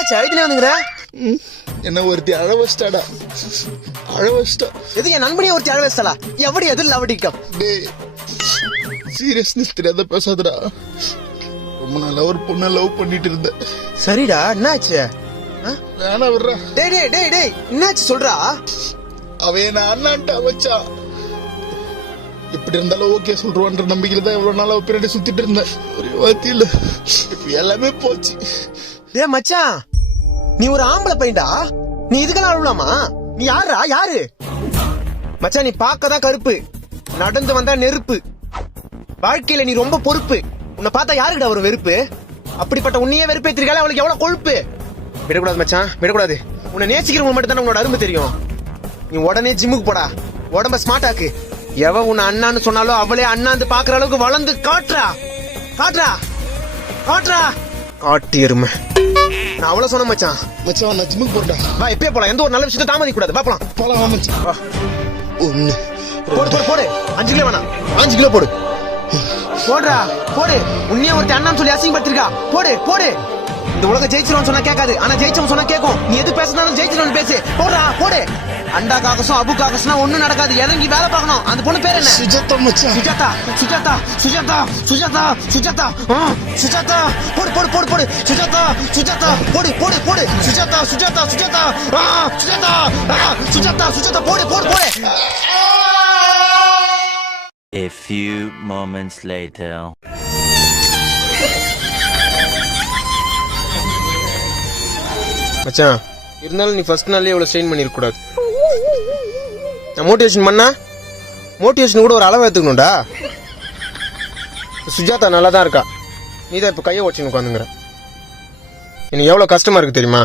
என்னாச்சு அழுத்தினே வந்துங்கிற? என்ன ஒருத்தி அழ வச்சிட்டாடா, அழ வச்சிட்டா. எது என் நண்பனையே ஒருத்தி அழ வச்சிட்டா? எப்படி எது லவடிக்கம்? டேய் சீரியஸ்னஸ் தெரியாத பேசாதடா. ரொம்ப நாளா ஒரு பொண்ணை லவ் பண்ணிட்டு இருந்தேன். சரிடா, என்னாச்சு? வேணா விடுறா. டேய் டேய் டேய் டேய், என்னாச்சு சொல்றா? அவன் என்ன அண்ணான்ட்டா வச்சா. எப்படி இருந்தாலும் ஓகே சொல்றான்ற நம்பிக்கையில தான் எவ்வளவு நாளா பின்னாடி சுத்திட்டு இருந்தேன். ஒரு வார்த்தையில இப்ப எல்லாமே போச்சு. டேய் மச்சான், நீ ஒரு ஆம்பளை பையன்டா, நீ இதுக்கெல்லாம் அழுவலாமா? நீ யாரா? யாரு மச்சான்? நீ பார்க்கதான் கருப்பு, நடந்து வந்தா நெருப்பு. வாழ்க்கையில நீ ரொம்ப பொறுப்பு. உன்னை பார்த்தா யாருக்கிட்ட ஒரு வெறுப்பு? அப்படிப்பட்ட உன்னையே வெறுப்பேத்திருக்காளே, அவளுக்கு எவ்வளவு கொழுப்பு. விடக்கூடாது மச்சான், விடக்கூடாது. உன்னை நேசிக்கிறவங்க மட்டும் தானே உன்னோட அருமை தெரியும். நீ உடனே ஜிம்முக்கு போடா, உடம்ப ஸ்மார்ட் ஆக்கு. எவ உன்னை அண்ணான்னு சொன்னாலோ அவளே அண்ணாந்து பாக்குற அளவுக்கு வளர்ந்து காட்டுறா, காட்டுறா, காட்டுறா. காட்டு எருமை. நான் அவ்வளவு சொன்ன மச்சான். மச்சான் நான் ஜிம்முக்கு போறேன்டா. வா, எப்பயே போலாம். எந்த ஒரு நல்ல விஷயத்தை தாமதிக்க கூடாது. வா போலாம். போலாம் மச்சான். வா. ஒண்ணு போடு போடு போடு. 5 கிலோ வேணாம், 5 கிலோ போடு. போடுறா போடு. உன்னையே ஒருத்தர் அண்ணான்னு சொல்லி அசிங்கப்படுத்திருக்கா. போடு போடு. இந்த உலகம் ஜெயிச்சிரும் சொன்னா கேட்காது, ஆனா ஜெயிச்சவன் சொன்னா கேட்கும். நீ எது பேசினாலும் ஜெயிச்சிரும் பேசு. போடுறா போடு. அண்டா காகசம் அபு காகசம் ஒண்ணும் நடக்காது. இறங்கி வேலை பார்க்கணும். அந்த பொண்ணு பேர் என்ன? சுஜாதா மச்சான். சுஜாதா சுஜாதா சுஜாதா சுஜாதா சுஜாதா சுஜாதா. போடு போடு போடு போடு. சுஜாதா சுஜாதா. போடு போடு போடு. சுஜாதா சுஜாதா சுஜாதா சுஜாதா சுஜாதா சுஜாதா. போடு போடு போடு. A few moments later. மச்சான், இருந்தாலும் நீ ஃபர்ஸ்ட் நாள்லயே இவ்வளவு ஸ்ட்ரெயின் பண்ணிருக்க கூடாது. நான் மோட்டிவேஷன் பண்ணா மோட்டிவேஷன் கூட ஒரு அளவு எடுத்துக்கணும்டா. சுஜாதா நல்லா தான் இருக்கா, நீ தான் இப்ப கையை வச்சுன்னு உட்காந்துங்கிற. எனக்கு எவ்வளவு கஷ்டமா இருக்கு தெரியுமா?